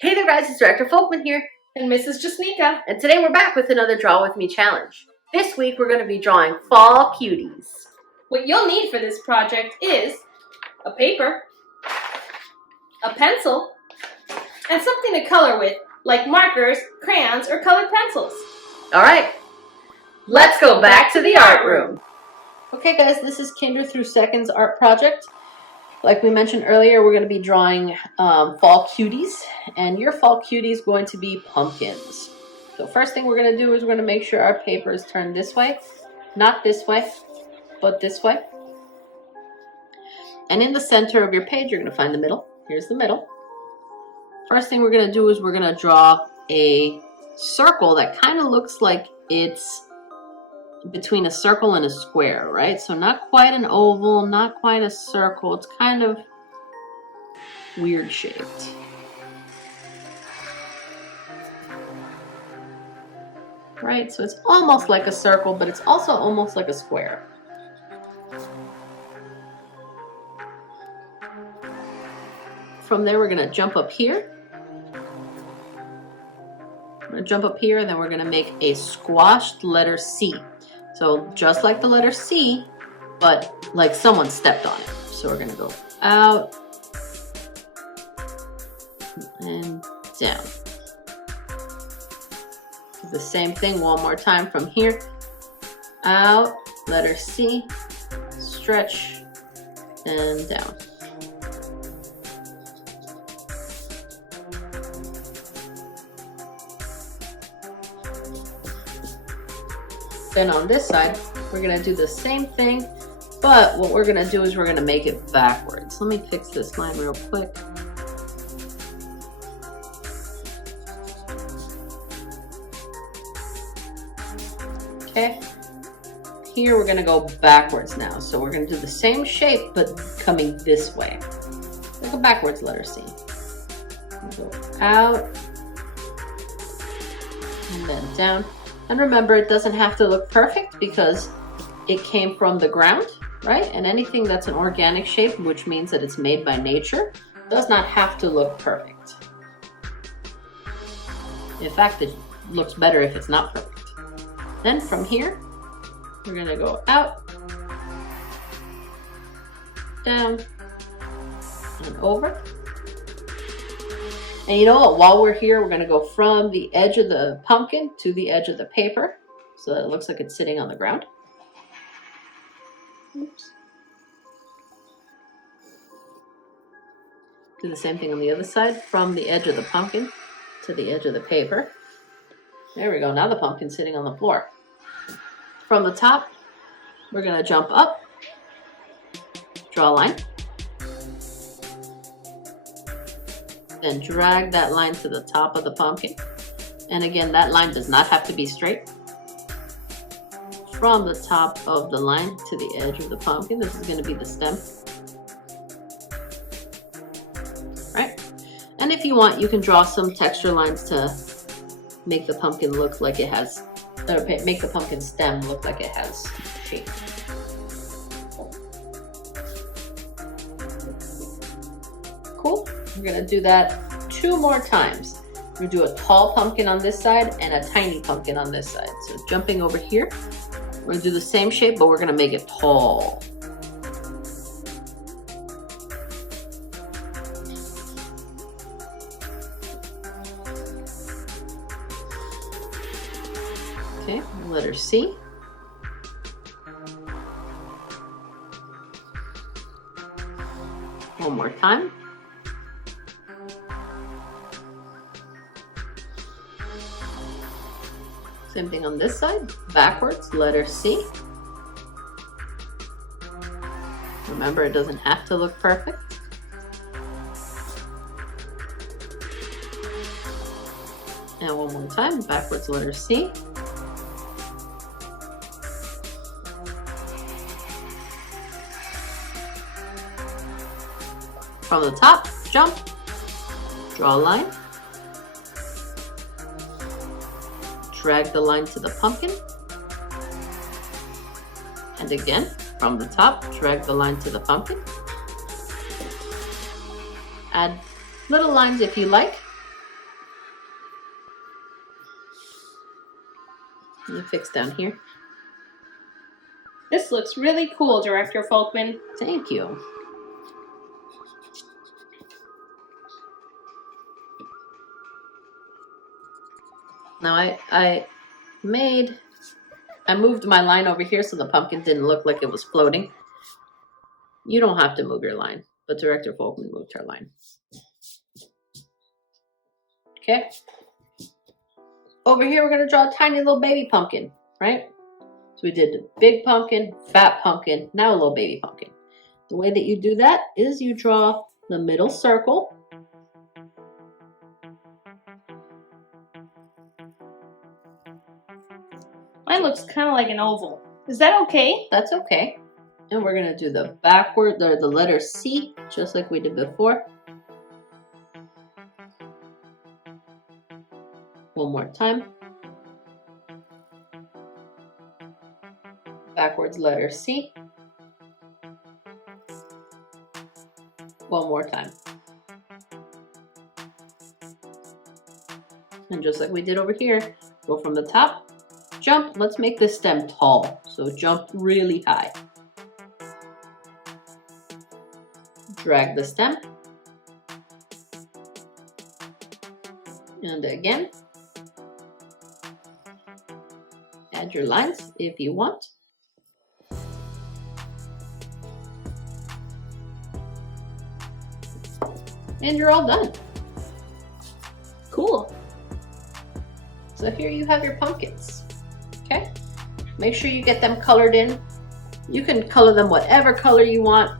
Hey there guys, it's Director Folkman here. And Mrs. Jasnica. And today we're back with another Draw With Me challenge. This week we're going to be drawing fall cuties. What you'll need for this project is a paper, a pencil, and something to color with, like markers, crayons, or colored pencils. Alright, let's go back to the art room. Okay guys, this is Kinder through Second's art project. Like we mentioned earlier, we're going to be drawing fall cuties, and your fall cutie is going to be pumpkins. So first thing we're going to do is we're going to make sure our paper is turned this way, not this way, but this way. And in the center of your page, you're going to find the middle. Here's the middle. First thing we're going to do is we're going to draw a circle that kind of looks like it's between a circle and a square, right? So not quite an oval, not quite a circle. It's kind of weird shaped. Right? So it's almost like a circle, but it's also almost like a square. From there, we're going to jump up here. We're going to jump up here, and then we're going to make a squashed letter C. So just like the letter C, but like someone stepped on it. So we're going to go out and down. Do the same thing one more time from here. Out, letter C, stretch, and down. Then on this side, we're going to do the same thing, but what we're going to do is we're going to make it backwards. Let me fix this line real quick. Okay, here we're going to go backwards now. So we're going to do the same shape, but coming this way. Like a backwards letter C. Go out, and then down. And remember, it doesn't have to look perfect because it came from the ground, right? And anything that's an organic shape, which means that it's made by nature, does not have to look perfect. In fact, it looks better if it's not perfect. Then from here, we're gonna go out, down, and over. And you know what, while we're here, we're going to go from the edge of the pumpkin to the edge of the paper so that it looks like it's sitting on the ground. Oops. Do the same thing on the other side, from the edge of the pumpkin to the edge of the paper. There we go, now the pumpkin's sitting on the floor. From the top, we're going to jump up, draw a line. Then drag that line to the top of the pumpkin. And again, that line does not have to be straight. From the top of the line to the edge of the pumpkin, this is going to be the stem. Right? And if you want, you can draw some texture lines to make the pumpkin look like it has, or make the pumpkin stem look like it has shape. Cool. We're going to do that 2 more times. We're going to do a tall pumpkin on this side and a tiny pumpkin on this side. So jumping over here, we're going to do the same shape, but we're going to make it tall. Okay, letter C. One more time. Same thing on this side, backwards, letter C. Remember, it doesn't have to look perfect. And one more time, backwards, letter C. From the top, jump, draw a line. Drag the line to the pumpkin. And again, from the top, drag the line to the pumpkin. Add little lines if you like. And fix down here. This looks really cool, Director Folkman. Thank you. Now I moved my line over here so the pumpkin didn't look like it was floating. You don't have to move your line, but Director Folkman moved her line. Okay. Over here, we're going to draw a tiny little baby pumpkin, right? So we did the big pumpkin, fat pumpkin, now a little baby pumpkin. The way that you do that is you draw the middle circle. Mine looks kind of like an oval. Is that okay? That's okay. And we're going to do the backward, or the letter C, just like we did before. One more time. Backwards letter C. One more time. And just like we did over here, go from the top, jump. Let's make this stem tall. So jump really high. Drag the stem. And again. Add your lines if you want. And you're all done. Cool. So here you have your pumpkins. Okay? Make sure you get them colored in. You can color them whatever color you want.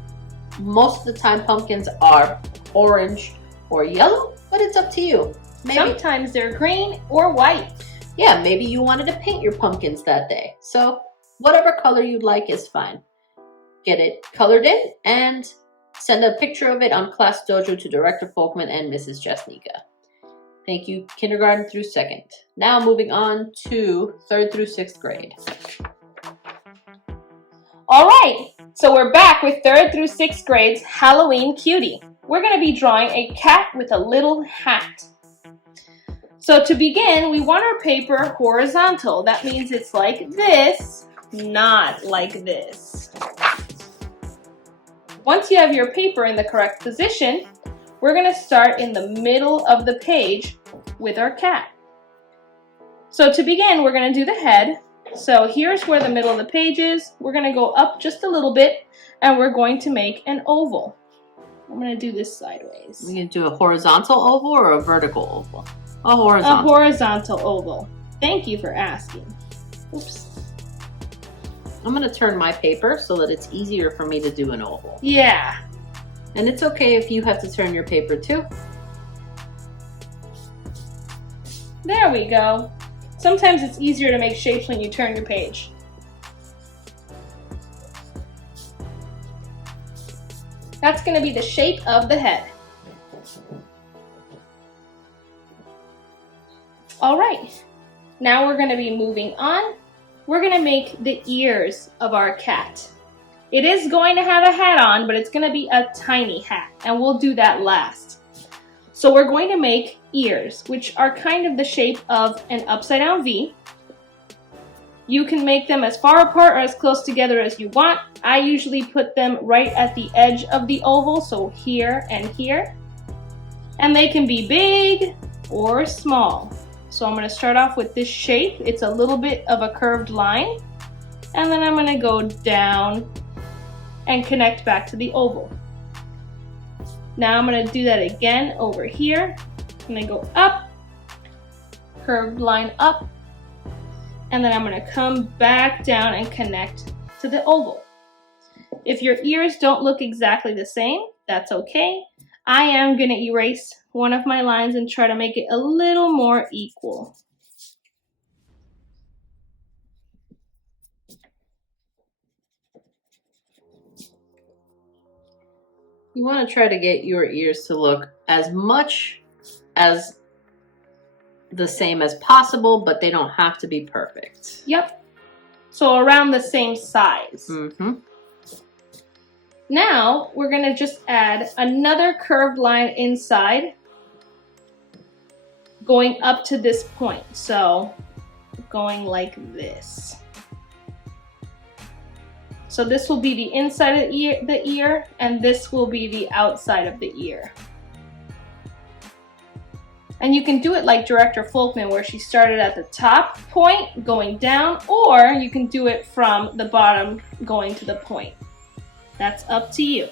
Most of the time pumpkins are orange or yellow, but it's up to you. Maybe, sometimes they're green or white. Yeah, maybe you wanted to paint your pumpkins that day. So whatever color you'd like is fine. Get it colored in and send a picture of it on Class Dojo to Director Folkman and Mrs. Jasnica. Thank you, kindergarten through 2nd. Now moving on to 3rd through 6th grade. All right, so we're back with 3rd through 6th grade's Halloween cutie. We're going to be drawing a cat with a little hat. So to begin, we want our paper horizontal. That means it's like this, not like this. Once you have your paper in the correct position, we're going to start in the middle of the page with our cat. So to begin, we're going to do the head. So here's where the middle of the page is. We're going to go up just a little bit, and we're going to make an oval. I'm going to do this sideways. We're going to do a horizontal oval or a vertical oval? A horizontal. A horizontal oval. Thank you for asking. Oops. I'm going to turn my paper so that it's easier for me to do an oval. Yeah. And it's okay if you have to turn your paper too. There we go. Sometimes it's easier to make shapes when you turn your page. That's going to be the shape of the head. All right, now we're going to be moving on. We're going to make the ears of our cat. It is going to have a hat on, but it's going to be a tiny hat, and we'll do that last. So we're going to make ears, which are kind of the shape of an upside down V. You can make them as far apart or as close together as you want. I usually put them right at the edge of the oval, so here and here. And they can be big or small. So I'm going to start off with this shape. It's a little bit of a curved line. And then I'm going to go down and connect back to the oval. Now I'm going to do that again over here. I'm going to go up, curved line up, and then I'm going to come back down and connect to the oval. If your ears don't look exactly the same, that's okay. I am going to erase one of my lines and try to make it a little more equal. You want to try to get your ears to look as much as the same as possible, but they don't have to be perfect. Yep. So around the same size. Mm-hmm. Now we're going to just add another curved line inside, going up to this point. So going like this. So this will be the inside of the ear, and this will be the outside of the ear. And you can do it like Director Folkman, where she started at the top point going down, or you can do it from the bottom going to the point. That's up to you.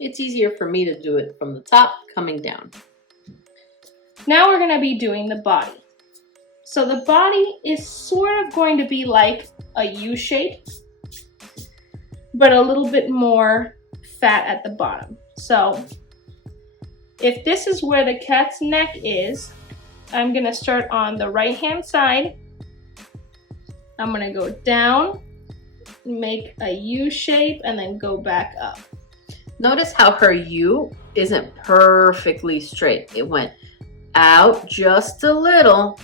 It's easier for me to do it from the top coming down. Now we're going to be doing the body. So the body is sort of going to be like a U shape, but a little bit more fat at the bottom. So if this is where the cat's neck is, I'm going to start on the right hand side. I'm going to go down, make a U shape, and then go back up. Notice how her U isn't perfectly straight. It went out just a little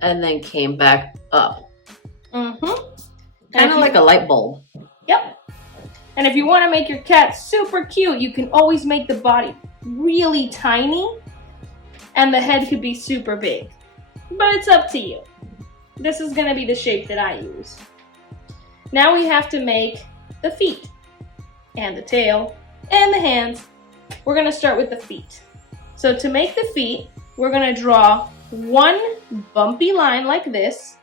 and then came back up. Kind of like a light bulb. Yep. And if you want to make your cat super cute, you can always make the body really tiny and the head could be super big. But it's up to you. This is going to be the shape that I use. Now we have to make the feet and the tail and the hands. We're going to start with the feet. So to make the feet, we're going to draw one bumpy line like this,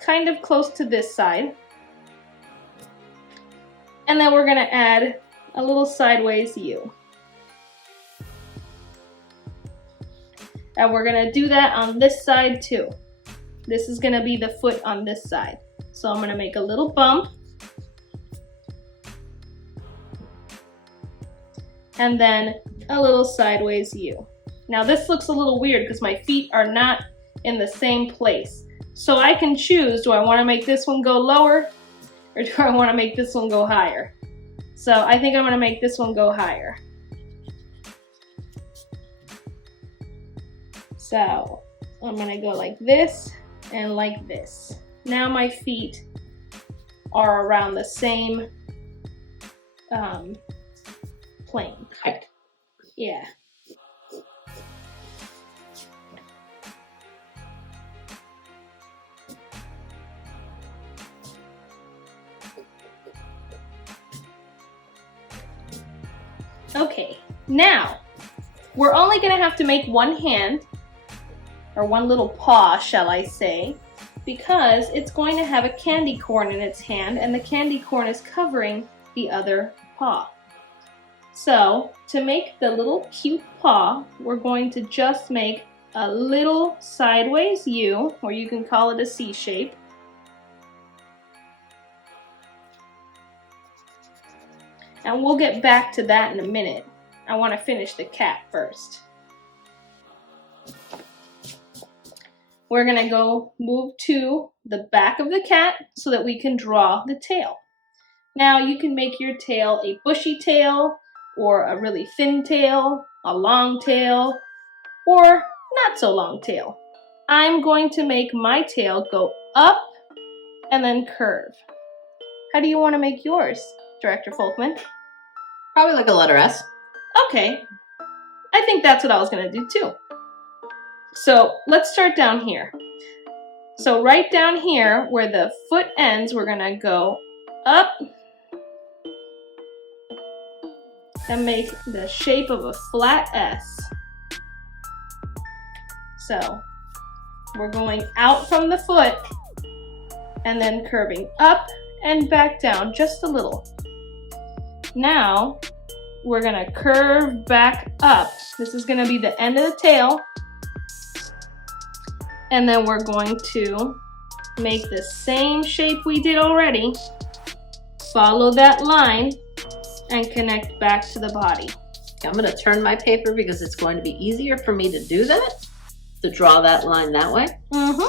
kind of close to this side. And then we're going to add a little sideways U. And we're going to do that on this side too. This is going to be the foot on this side. So I'm going to make a little bump. And then a little sideways U. Now this looks a little weird because my feet are not in the same place. So I can choose, do I want to make this one go lower or do I want to make this one go higher? So I think I'm going to make this one go higher. So I'm going to go like this and like this. Now my feet are around the same plane. Height. Yeah. Okay, now we're only gonna have to make one hand, or one little paw, shall I say, because it's going to have a candy corn in its hand and the candy corn is covering the other paw. So to make the little cute paw, we're going to just make a little sideways U, or you can call it a C shape. And we'll get back to that in a minute. I want to finish the cat first. We're going to go move to the back of the cat so that we can draw the tail. Now you can make your tail a bushy tail, or a really thin tail, a long tail, or not so long tail. I'm going to make my tail go up and then curve. How do you want to make yours, Director Folkman? Probably like a letter S. Okay, I think that's what I was gonna do too. So let's start down here. So right down here where the foot ends, we're gonna go up and make the shape of a flat S. So we're going out from the foot and then curving up and back down just a little. Now we're gonna curve back up. This is gonna be the end of the tail. And then we're going to make the same shape we did already. Follow that line and connect back to the body. I'm going to turn my paper because it's going to be easier for me to do that, to draw that line that way.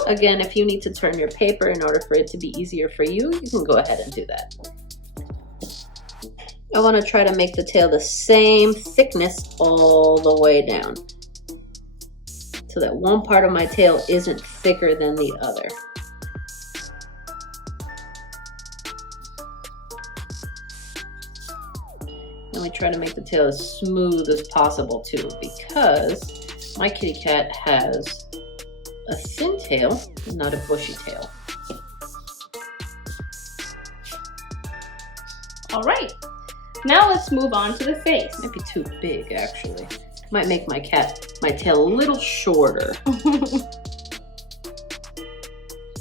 Again, if you need to turn your paper in order for it to be easier for you, you can go ahead and do that. I want to try to make the tail the same thickness all the way down, so that one part of my tail isn't thicker than the other. And we try to make the tail as smooth as possible too, because My kitty cat has a thin tail, not a bushy tail. All right, now let's move on to the face. Might be too big, actually. Might make my tail a little shorter.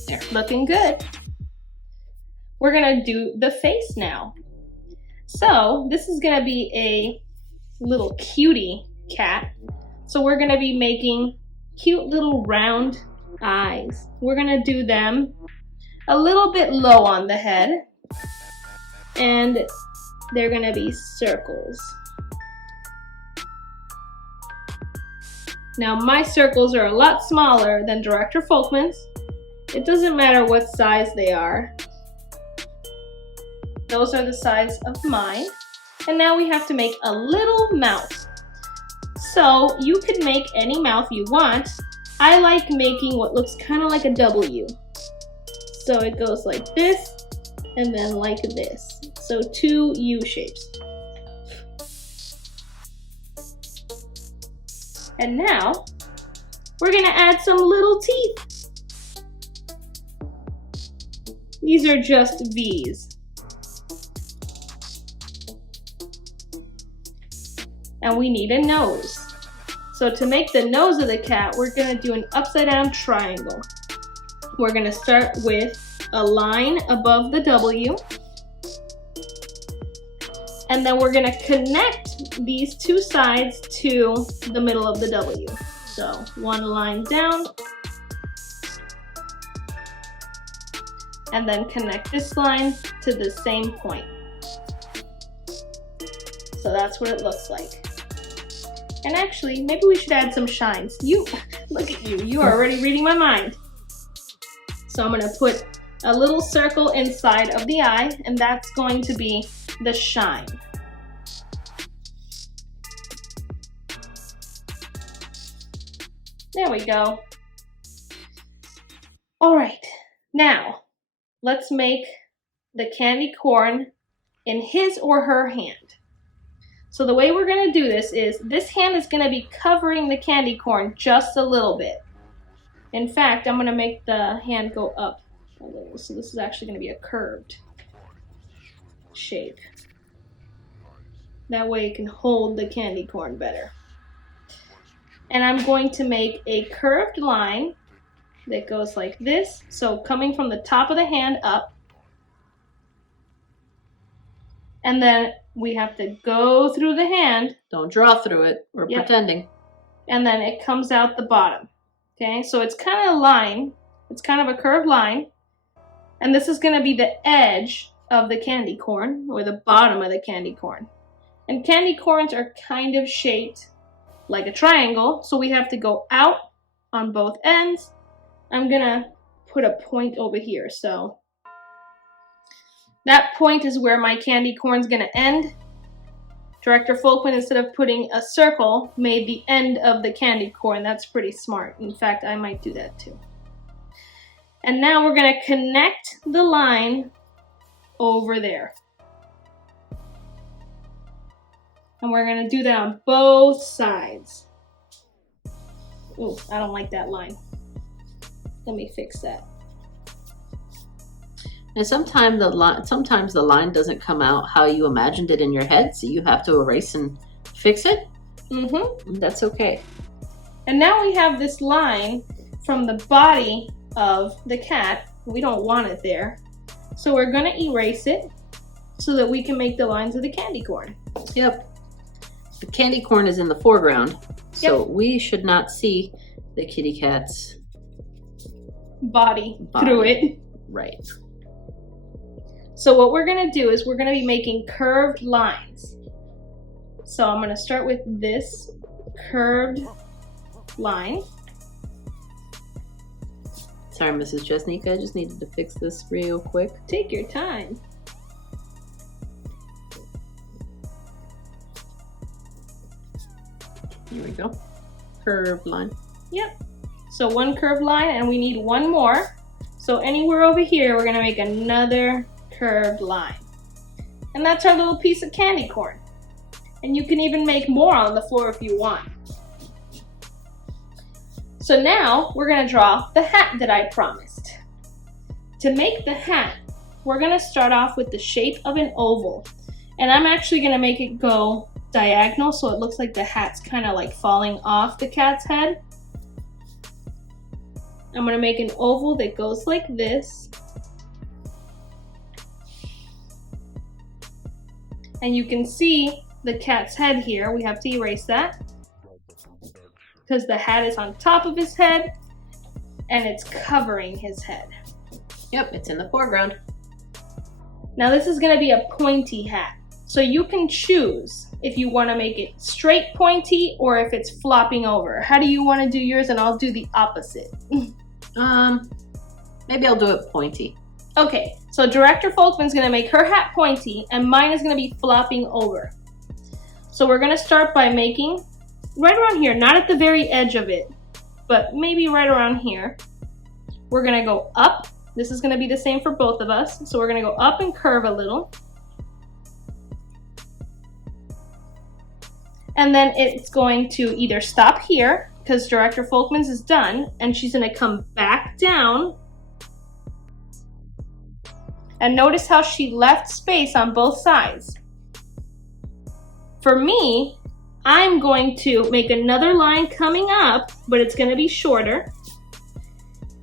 There. Looking good. We're gonna do the face now. So this is gonna be a little cutie cat. So we're gonna be making cute little round eyes. We're gonna do them a little bit low on the head, and they're gonna be circles. Now my circles are a lot smaller than Director Folkman's. It doesn't matter what size they are. Those are the size of mine. And now we have to make a little mouth. So you can make any mouth you want. I like making what looks kind of like a W. So it goes like this and then like this. So 2 U shapes. And now we're gonna add some little teeth. These are just V's. And we need a nose. So to make the nose of the cat, we're gonna do an upside down triangle. We're gonna start with a line above the W. And then we're gonna connect these 2 sides to the middle of the W. So 1 line down. And then connect this line to the same point. So that's what it looks like. And actually, maybe we should add some shines. Look at you, you are already reading my mind. So I'm gonna put a little circle inside of the eye, and that's going to be the shine. There we go. All right, now let's make the candy corn in his or her hand. So the way we're gonna do this is, this hand is gonna be covering the candy corn just a little bit. In fact, I'm gonna make the hand go up a little. So this is actually gonna be a curved shape. That way it can hold the candy corn better. And I'm going to make a curved line that goes like this. So coming from the top of the hand up. And then we have to go through the hand. Don't draw through it. We're pretending. And then it comes out the bottom. Okay, so it's kind of a line. It's kind of a curved line. And this is going to be the edge of the candy corn, or the bottom of the candy corn. And candy corns are kind of shaped like a triangle, so we have to go out on both ends. I'm going to put a point over here. So that point is where my candy corn's gonna end. Director Folkman, instead of putting a circle, made the end of the candy corn. That's pretty smart. In fact, I might do that too. And now we're gonna connect the line over there. And we're gonna do that on both sides. Ooh, I don't like that line. Let me fix that. And sometimes the line doesn't come out how you imagined it in your head, so you have to erase and fix it. That's okay. And now we have this line from the body of the cat. We don't want it there. So we're gonna erase it so that we can make the lines of the candy corn. Yep. The candy corn is in the foreground, so we should not see the kitty cat's body through it. Right. So what we're gonna do is we're gonna be making curved lines. So I'm gonna start with this curved line. Sorry, Mrs. Jasnica, I just needed to fix this real quick. Take your time. Here we go. Curved line. Yep. So 1 curved line, and we need 1 more. So anywhere over here, we're gonna make another curved line. And that's our little piece of candy corn. And you can even make more on the floor if you want. So now we're gonna draw the hat that I promised. To make the hat, we're gonna start off with the shape of an oval. And I'm actually gonna make it go diagonal so it looks like the hat's kind of like falling off the cat's head. I'm gonna make an oval that goes like this. And you can see the cat's head here. We have to erase that because the hat is on top of his head and it's covering his head. Yep, it's in the foreground. Now this is gonna be a pointy hat. So you can choose if you wanna make it straight pointy or if it's flopping over. How do you wanna do yours? And I'll do the opposite. Maybe I'll do it pointy. Okay, so Director Folkman's gonna make her hat pointy and mine is gonna be flopping over. So we're gonna start by making right around here, not at the very edge of it, but maybe right around here. We're gonna go up. This is gonna be the same for both of us. So we're gonna go up and curve a little. And then it's going to either stop here, because Director Folkman's is done, and she's gonna come back down. And notice how she left space on both sides. For me, I'm going to make another line coming up, but it's gonna be shorter.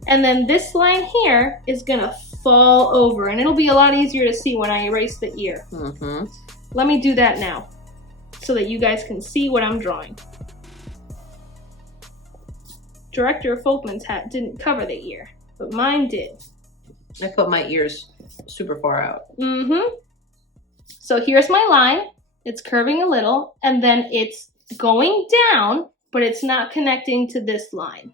And then this line here is gonna fall over, and it'll be a lot easier to see when I erase the ear. Mm-hmm. Let me do that now, so that you guys can see what I'm drawing. Director Folkman's hat didn't cover the ear, but mine did. I put my ears super far out. Mm-hmm. So here's my line. It's curving a little, and then it's going down, but it's not connecting to this line.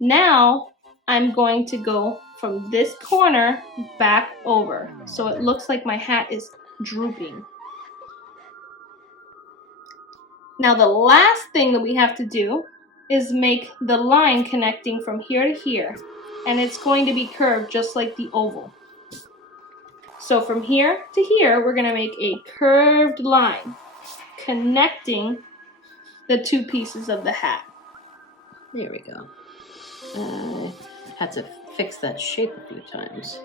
Now, I'm going to go from this corner back over, so it looks like my hat is drooping. Now, the last thing that we have to do is make the line connecting from here to here, and it's going to be curved just like the oval. So from here to here, we're gonna make a curved line connecting the two pieces of the hat. There we go. I had to fix that shape a few times.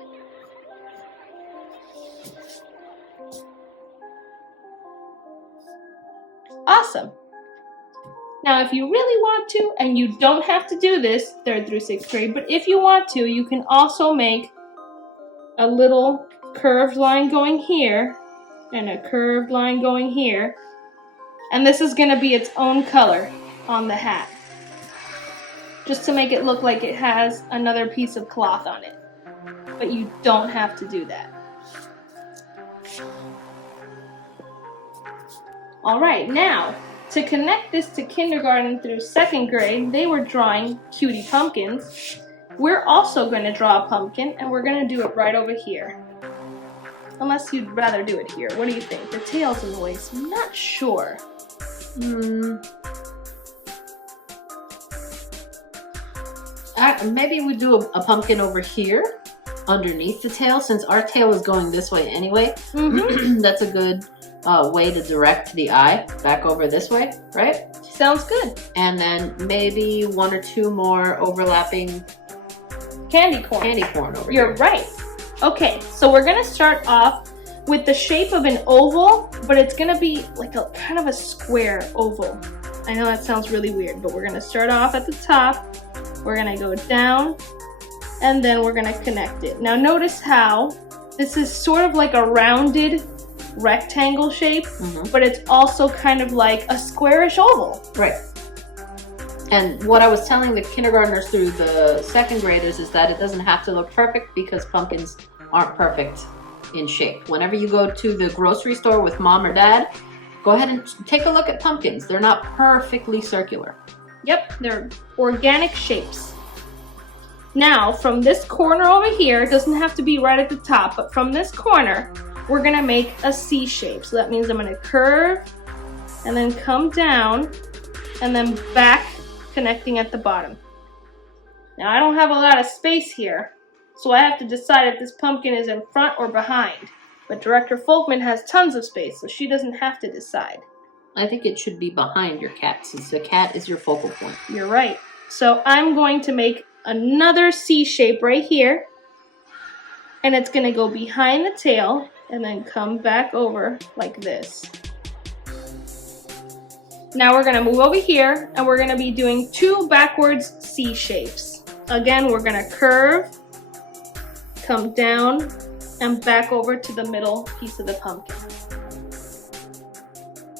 Awesome. Now, if you really want to, and you don't have to do this 3rd through 6th grade, but if you want to, you can also make a little curved line going here and a curved line going here. And this is going to be its own color on the hat, just to make it look like it has another piece of cloth on it. But you don't have to do that. All right, now, to connect this to kindergarten through 2nd grade, they were drawing cutie pumpkins. We're also going to draw a pumpkin, and we're going to do it right over here. Unless you'd rather do it here. What do you think? The tail's in the way, so I'm not sure. Maybe we do a pumpkin over here, underneath the tail, since our tail is going this way anyway. Mm-hmm. That's a good way to direct the eye back over this way, right? Sounds good. And then maybe 1 or 2 more overlapping Candy corn. over You're here. right. Okay, so we're gonna start off with the shape of an oval, but it's gonna be like a kind of a square oval. I know that sounds really weird, but we're gonna start off at the top. We're gonna go down, and then we're gonna connect it. Now notice how this is sort of like a rounded rectangle shape, but it's also kind of like a squarish oval. Right. And what I was telling the kindergartners through the 2nd graders is that it doesn't have to look perfect because pumpkins aren't perfect in shape. Whenever you go to the grocery store with mom or dad, go ahead and take a look at pumpkins. They're not perfectly circular. Yep, they're organic shapes. Now, from this corner over here, it doesn't have to be right at the top, but from this corner, we're gonna make a C shape. So that means I'm gonna curve and then come down and then back, connecting at the bottom. Now, I don't have a lot of space here, so I have to decide if this pumpkin is in front or behind. But Director Folkman has tons of space, so she doesn't have to decide. I think it should be behind your cat, since the cat is your focal point. You're right. So I'm going to make another C shape right here. And it's going to go behind the tail and then come back over like this. Now we're going to move over here and we're going to be doing 2 backwards C shapes. Again, we're going to curve, come down, and back over to the middle piece of the pumpkin.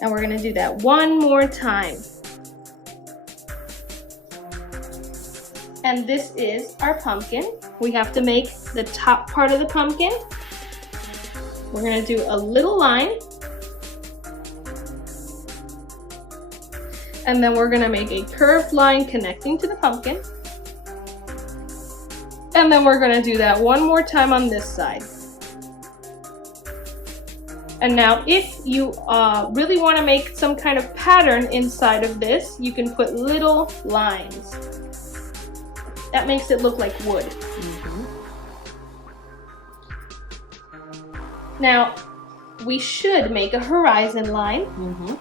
And we're going to do that one more time. And this is our pumpkin. We have to make the top part of the pumpkin. We're going to do a little line. And then we're going to make a curved line connecting to the pumpkin. And then we're going to do that one more time on this side. And now if you really want to make some kind of pattern inside of this, you can put little lines. That makes it look like wood. Mm-hmm. Now, we should make a horizon line. Mm-hmm.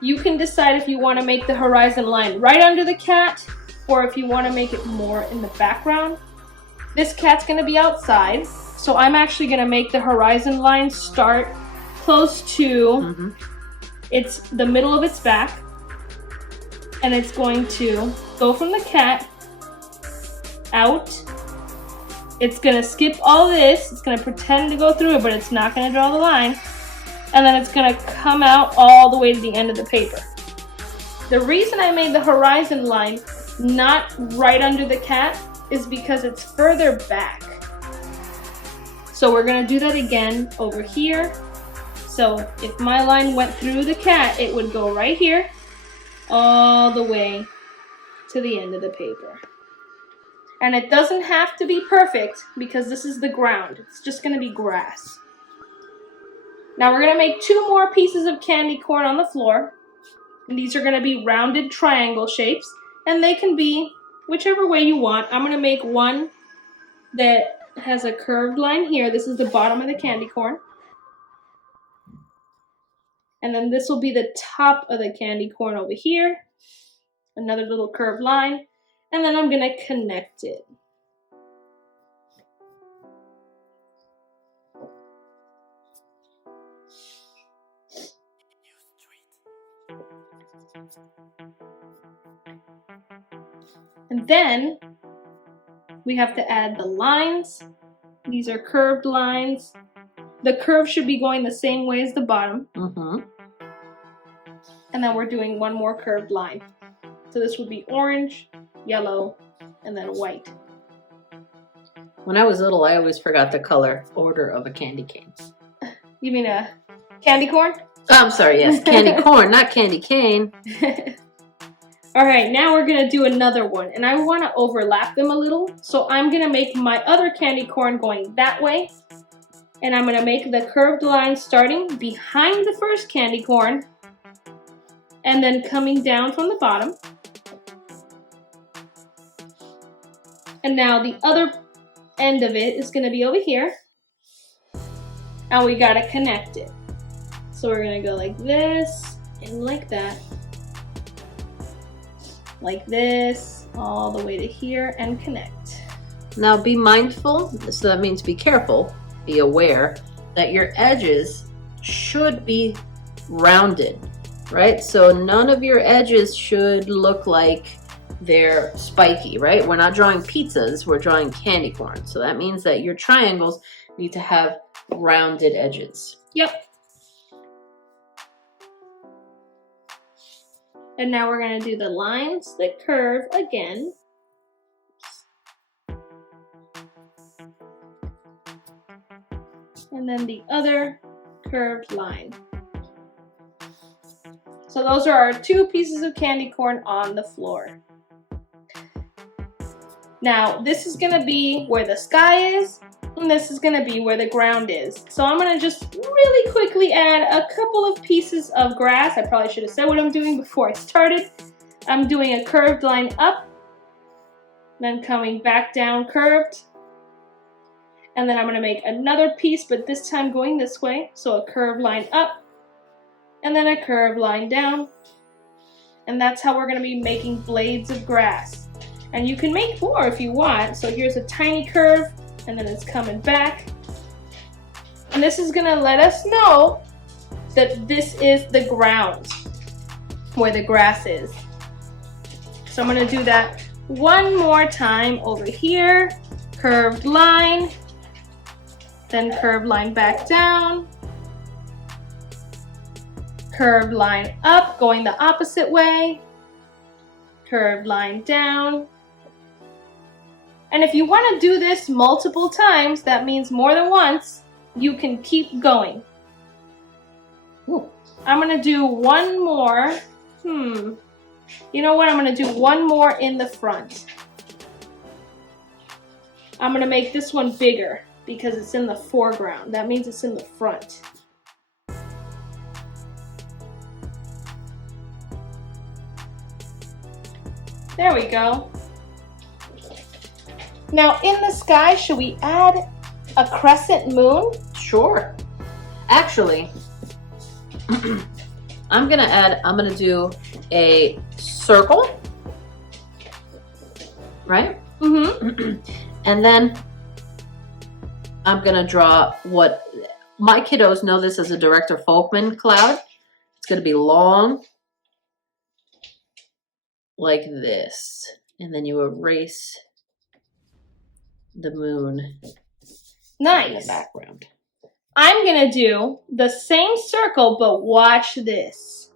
You can decide if you want to make the horizon line right under the cat or if you want to make it more in the background. This cat's going to be outside, so I'm actually going to make the horizon line start close to it's the middle of its back, and it's going to go from the cat out. It's going to skip all this. It's going to pretend to go through it, but it's not going to draw the line. And then it's going to come out all the way to the end of the paper. The reason I made the horizon line not right under the cat is because it's further back. So we're going to do that again over here. So if my line went through the cat, it would go right here all the way to the end of the paper. And it doesn't have to be perfect because this is the ground. It's just going to be grass. Now we're going to make 2 more pieces of candy corn on the floor. And these are going to be rounded triangle shapes. And they can be whichever way you want. I'm going to make one that has a curved line here. This is the bottom of the candy corn. And then this will be the top of the candy corn over here. Another little curved line. And then I'm going to connect it. And then we have to add the lines. These are curved lines. The curve should be going the same way as the bottom. And then we're doing one more curved line. So this would be orange, yellow, and then white. When I was little, I always forgot the color order of a candy cane. You mean a candy corn? Oh, I'm sorry, yes, candy corn, not candy cane. All right, now we're gonna do another one, and I wanna overlap them a little. So I'm gonna make my other candy corn going that way, and I'm gonna make the curved line starting behind the first candy corn, and then coming down from the bottom. And now the other end of it is gonna be over here, and we gotta connect it. So we're gonna go like this, and like that. Like this, all the way to here, and connect. Now be mindful, so that means be careful, be aware that your edges should be rounded, right? So none of your edges should look like they're spiky, right? We're not drawing pizzas, we're drawing candy corn. So that means that your triangles need to have rounded edges. Yep. And now we're going to do the lines that curve again. And then the other curved line. So those are our 2 pieces of candy corn on the floor. Now this is going to be where the sky is, and this is going to be where the ground is. So I'm going to just really quickly add a couple of pieces of grass. I probably should have said what I'm doing before I started. I'm doing a curved line up, then coming back down curved. And then I'm going to make another piece, but this time going this way. So a curved line up, and then a curved line down. And that's how we're going to be making blades of grass. And you can make more if you want. So here's a tiny curve, and then it's coming back. And this is going to let us know that this is the ground where the grass is. So I'm going to do that one more time over here. Curved line, then curved line back down. Curved line up, going the opposite way. Curved line down. And if you want to do this multiple times, that means more than once, you can keep going. Ooh. I'm going to do one more. You know what? I'm going to do one more in the front. I'm going to make this one bigger because it's in the foreground. That means it's in the front. There we go. Now in the sky, should we add a crescent moon? Sure. Actually, I'm gonna do a circle, right? Mm-hmm. And then I'm gonna draw what my kiddos know this as a Director Folkman cloud. It's gonna be long, like this, and then you erase the moon in the Nice. background. I'm gonna do the same circle, but watch this.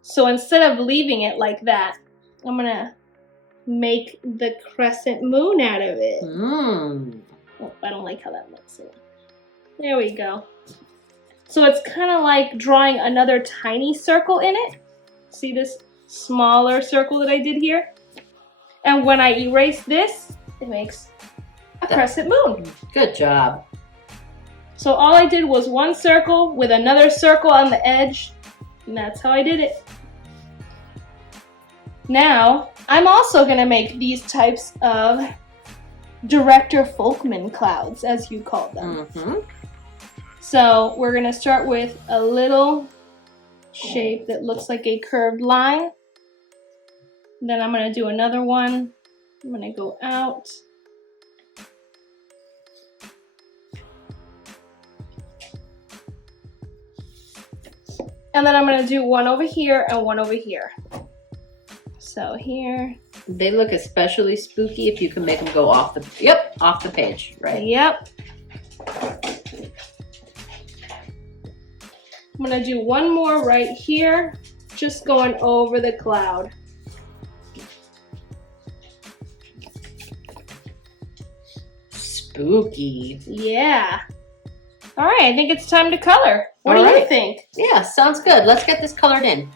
So instead of leaving it like that, I'm gonna make the crescent moon out of it. Oh, I don't like how that looks. There we go. So it's kind of like drawing another tiny circle in it. See this smaller circle that I did here? And when I erase this, it makes a crescent moon. Good job. So all I did was one circle with another circle on the edge, and that's how I did it. Now, I'm also gonna make these types of Director Folkman clouds, as you call them. So we're gonna start with a little shape that looks like a curved line. Then I'm gonna do another one. I'm gonna go out. And then I'm gonna do one over here and one over here. So here. They look especially spooky if you can make them go off the page, right? Yep. I'm gonna do one more right here, just going over the cloud. Spooky. Yeah. All right, I think it's time to color. What All do you right. think? Yeah, sounds good. Let's get this colored in.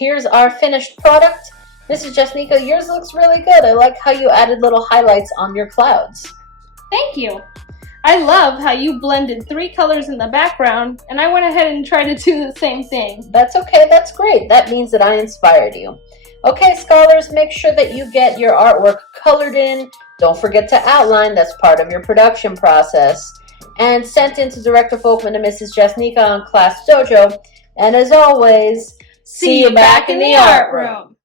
here's our finished product. Mrs. Jasnica, yours looks really good. I like how you added little highlights on your clouds. Thank you. I love how you blended 3 colors in the background, and I went ahead and tried to do the same thing. That's okay, that's great. That means that I inspired you. Okay, scholars, make sure that you get your artwork colored in. Don't forget to outline, that's part of your production process. And sent in to Director Folkman and Mrs. Jasnica on Class Dojo. And as always, see you back in the art room.